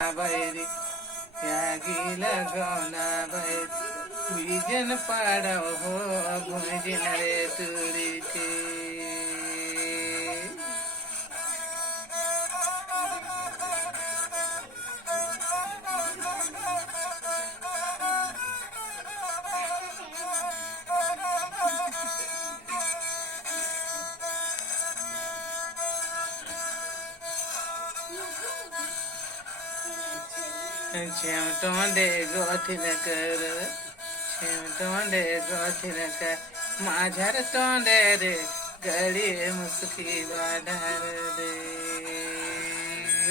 बैरी त्यागी लगौना बैरी विजन पाड़ो हो गुंजन रे तुरी के चिमटोंडे गोठिन कर चिमटोंडे गोठिन कर माझ्यार तोंडे रे गड़ी मुस्की बाधार रे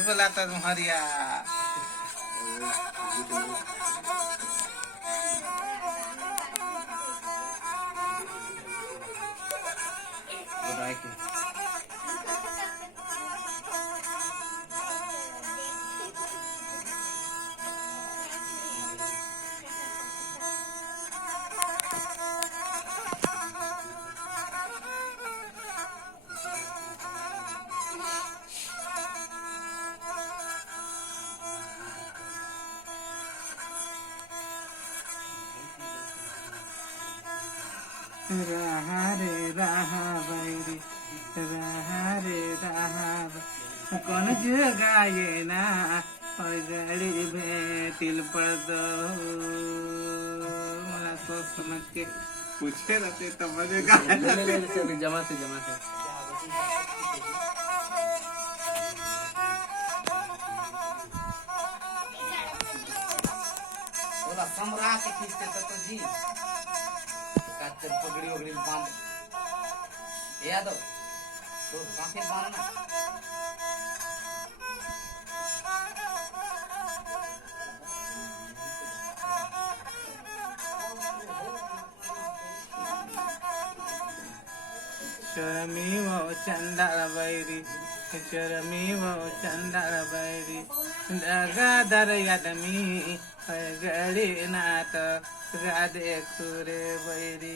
बोला तो हरिया रहा रे रहा बैरी रहा रे रहा कौन जगाए ना और गड़ी भेटिल पड़तो मला सोच समझ के पूछे रहते तब मजे का जमा से बोला सम्राट के खींचते तो जी काचर पगड़ी वगड़ी बांध यादव तो काफी बांधना चरमी वो चंडाल बैरी चरमी वो चंडाल बैरी दगा दर यादमी गड़ी नात गादे खुरे बैरी